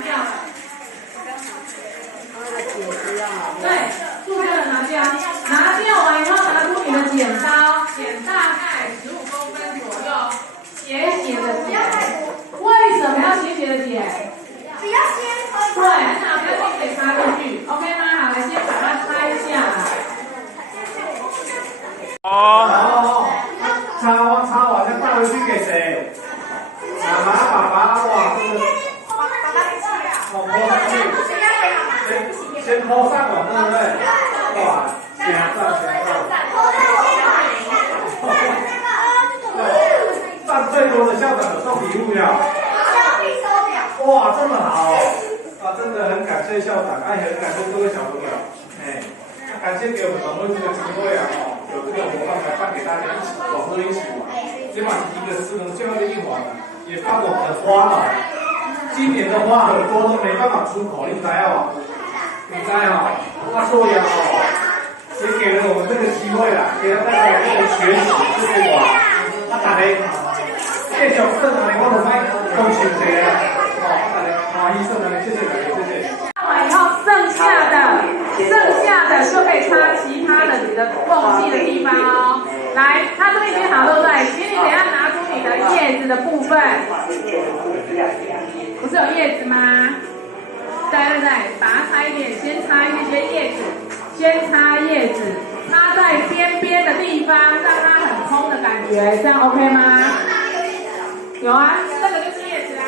掉了。对，塑胶的拿掉，拿掉完以后拿出你的剪刀，剪大概15公分左右，斜斜的剪。为什么要斜斜的剪？比较尖。对，那不要可以插进去 ，OK 吗？好，来先把它拆下来。哦，插完再带回去给谁？妈妈、爸爸，哇，这个。哦，泼上去，先泼上网，对不对？哇，先上。站最多的校长有送礼物了。哇，这么好啊！真的很感谢校长，也很感谢各位小朋友，感谢给我们网络这个机会啊，有这个活动来办给大家一起网络一起玩。今晚一个是呢，最后的一环也放我们的花了。今年的花很多都没办法出口，你知哦？你知哦？那所以也给了我们这个机会啦，给大家可以学习这个网。那大家继续剩下的我就卖恭喜谁了？大家谢谢大家，谢谢。看完以后，剩下的就可以插其他的你的缝隙的地方哦。来，它这边写好，对不对？请你等一下拿出你的叶子的部分。不是有叶子吗？对，把它插一点，先插一些叶子，先插叶子，插在边边的地方，让它很空的感觉，这样 OK 吗？有啊，这个就是叶子啊。